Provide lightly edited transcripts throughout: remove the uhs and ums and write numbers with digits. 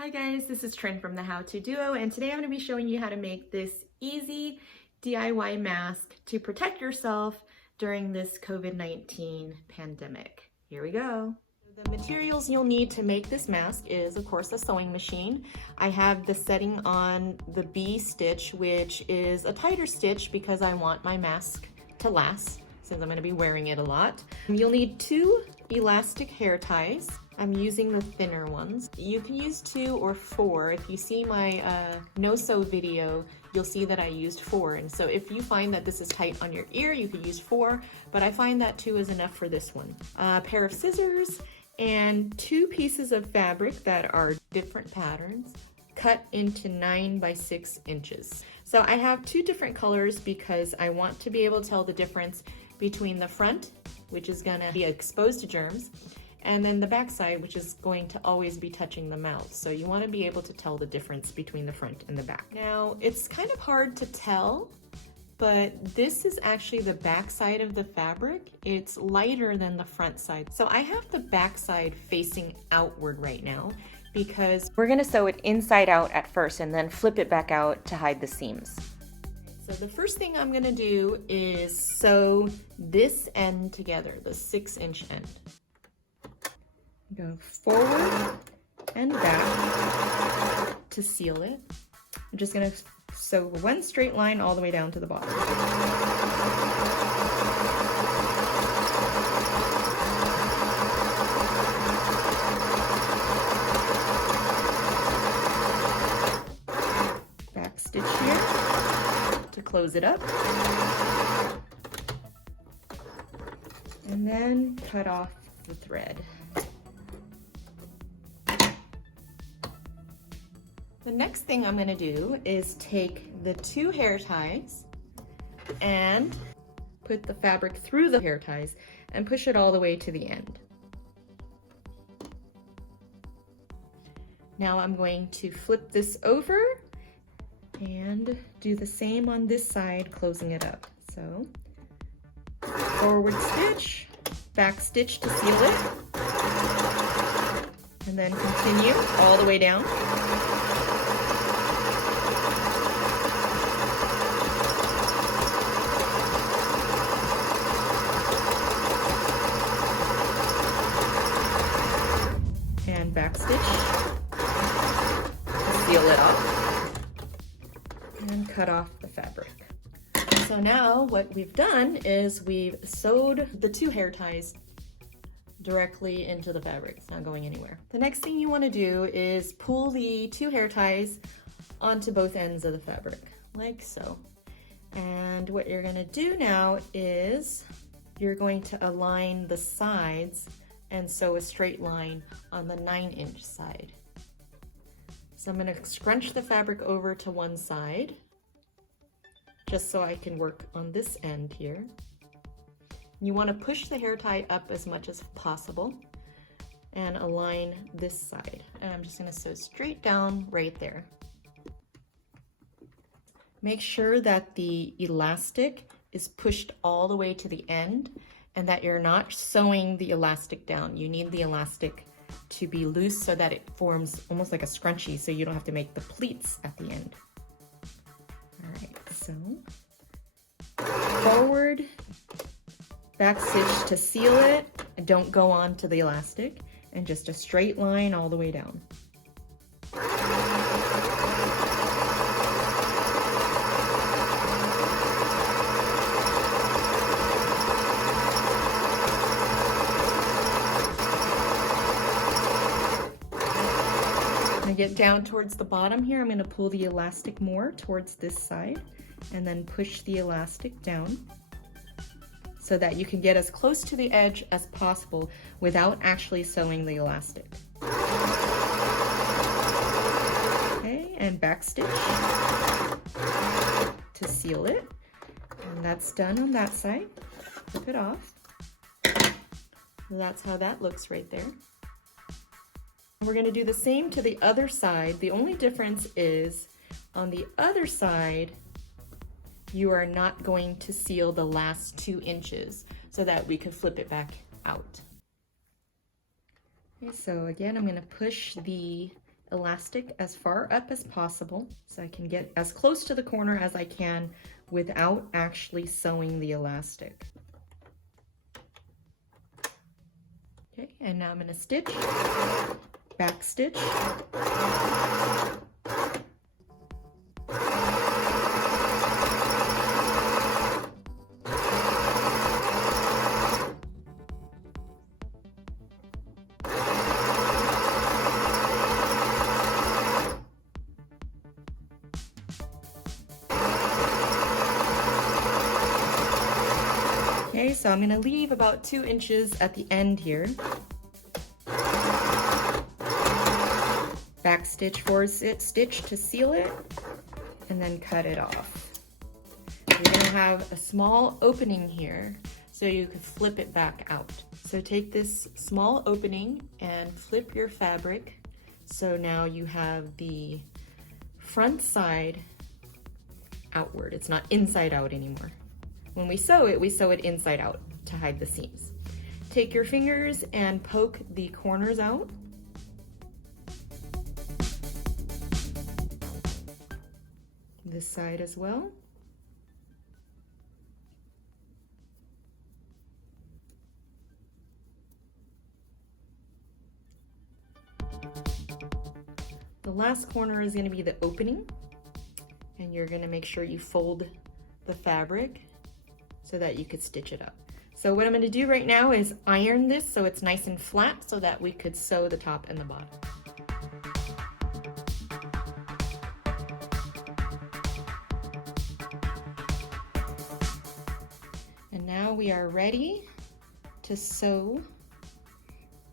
Hi guys, this is Trin from the How To Duo, and today I'm going to be showing you how to make this easy DIY mask to protect yourself during this COVID-19 pandemic. Here we go. The materials you'll need to make this mask is, of course, a sewing machine. I have the setting on the B stitch, which is a tighter stitch because I want my mask to last, since I'm going to be wearing it a lot. You'll need 2 elastic hair ties. I'm using the thinner ones. You can use 2 or 4. If you see my no-sew video, you'll see that I used 4. And so if you find that this is tight on your ear, you could use 4, but I find that 2 is enough for this one. A pair of scissors and 2 pieces of fabric that are different patterns, cut into 9 by 6 inches. So I have 2 different colors because I want to be able to tell the difference between the front, which is gonna be exposed to germs, and then the back side, which is going to always be touching the mouth. So you want to be able to tell the difference between the front and the back. Now, it's kind of hard to tell, but this is actually the back side of the fabric. It's lighter than the front side. So I have the back side facing outward right now because we're gonna sew it inside out at first and then flip it back out to hide the seams. So the first thing I'm gonna do is sew this end together, the 6-inch end. Go forward and back to seal it. I'm just going to sew one straight line all the way down to the bottom. Back stitch here to close it up. And then cut off the thread. The next thing I'm going to do is take the 2 hair ties and put the fabric through the hair ties and push it all the way to the end. Now I'm going to flip this over and do the same on this side, closing it up. So forward stitch, back stitch to seal it, and then continue all the way down. And back stitch to seal it off and cut off the fabric. So now what we've done is we've sewed the 2 hair ties directly into the fabric. It's not going anywhere. The next thing you want to do is pull the 2 hair ties onto both ends of the fabric, like so. And what you're going to do now is you're going to align the sides and sew a straight line on the 9-inch side. So I'm going to scrunch the fabric over to one side, just so I can work on this end here. You want to push the hair tie up as much as possible and align this side. And I'm just going to sew straight down right there. Make sure that the elastic is pushed all the way to the end and that you're not sewing the elastic down. You need the elastic to be loose so that it forms almost like a scrunchie, so you don't have to make the pleats at the end. All right, so forward, back stitch to seal it, and don't go on to the elastic, and just a straight line all the way down. Get down towards the bottom here, I'm going to pull the elastic more towards this side and then push the elastic down so that you can get as close to the edge as possible without actually sewing the elastic. Okay, and back stitch to seal it. And that's done on that side. Flip it off. That's how that looks right there. We're going to do the same to the other side. The only difference is on the other side, you are not going to seal the last 2 inches so that we can flip it back out. Okay, so again, I'm going to push the elastic as far up as possible so I can get as close to the corner as I can without actually sewing the elastic. Okay, and now I'm going to stitch, back stitch, okay, so I'm going to leave about 2 inches at the end here. Back stitch, forward stitch to seal it, and then cut it off. You're going to have a small opening here so you can flip it back out. So take this small opening and flip your fabric so now you have the front side outward. It's not inside out anymore. When we sew it inside out to hide the seams. Take your fingers and poke the corners out. This side as well. The last corner is going to be the opening, and you're going to make sure you fold the fabric so that you could stitch it up. So what I'm going to do right now is iron this so it's nice and flat so that we could sew the top and the bottom. And now we are ready to sew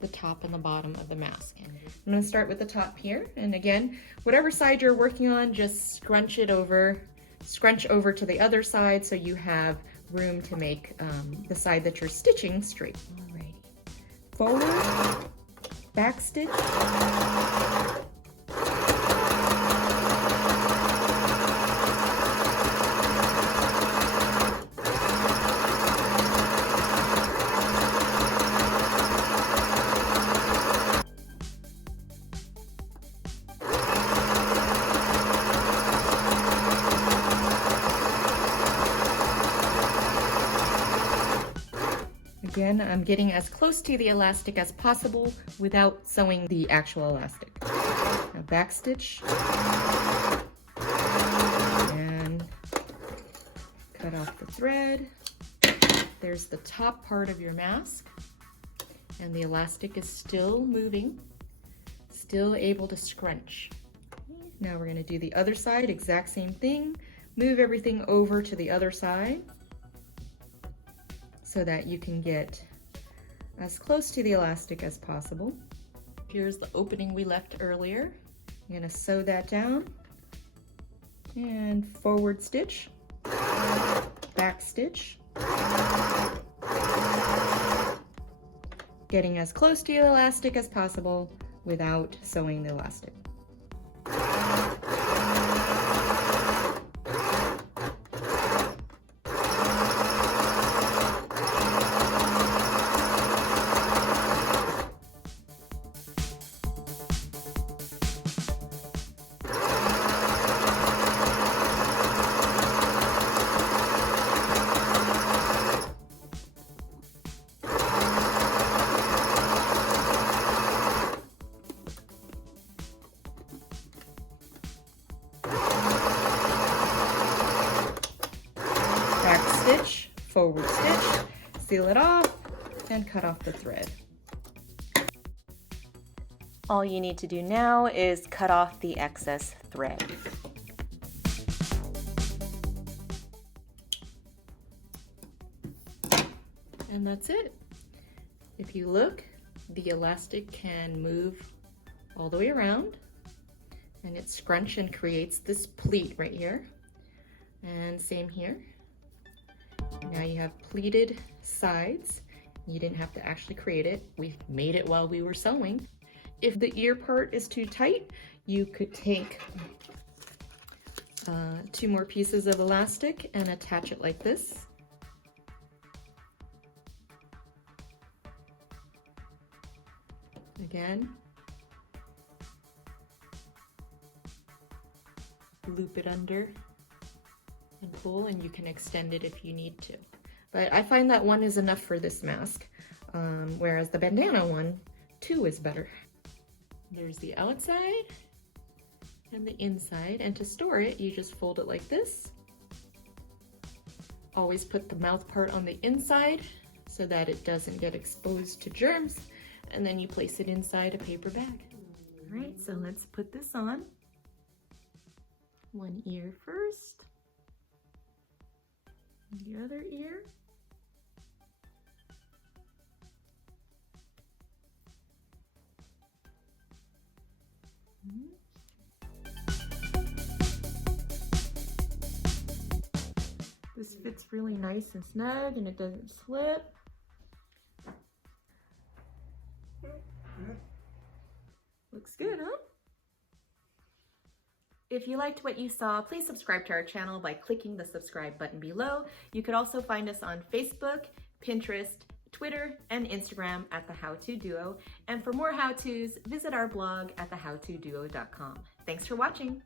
the top and the bottom of the mask. I'm going to start with the top here, and again, whatever side you're working on, just scrunch over to the other side so you have room to make the side that you're stitching straight. Alrighty. Forward, back stitch, again, I'm getting as close to the elastic as possible without sewing the actual elastic. Now back stitch and cut off the thread. There's the top part of your mask, and the elastic is still moving, still able to scrunch. Now we're going to do the other side, exact same thing. Move everything over to the other side so that you can get as close to the elastic as possible. Here's the opening we left earlier. I'm going to sew that down and forward stitch, back stitch, getting as close to the elastic as possible without sewing the elastic. Stitch, forward stitch, seal it off, and cut off the thread. All you need to do now is cut off the excess thread. And that's it. If you look, the elastic can move all the way around, and it scrunch and creates this pleat right here. And same here. Now you have pleated sides. You didn't have to actually create it. We made it while we were sewing. If the ear part is too tight, you could take 2 more pieces of elastic and attach it like this. Again. loop it under and pull, and you can extend it if you need to. But I find that one is enough for this mask, whereas the bandana one, 2 is better. There's the outside and the inside, and to store it, you just fold it like this. Always put the mouth part on the inside so that it doesn't get exposed to germs, and then you place it inside a paper bag. All right, so let's put this on. One ear first, the other ear. This fits really nice and snug and it doesn't slip. Looks good, huh? If you liked what you saw, please subscribe to our channel by clicking the subscribe button below. You could also find us on Facebook, Pinterest, Twitter, and Instagram at The How To Duo. And for more how-tos, visit our blog at thehowtoduo.com. Thanks for watching.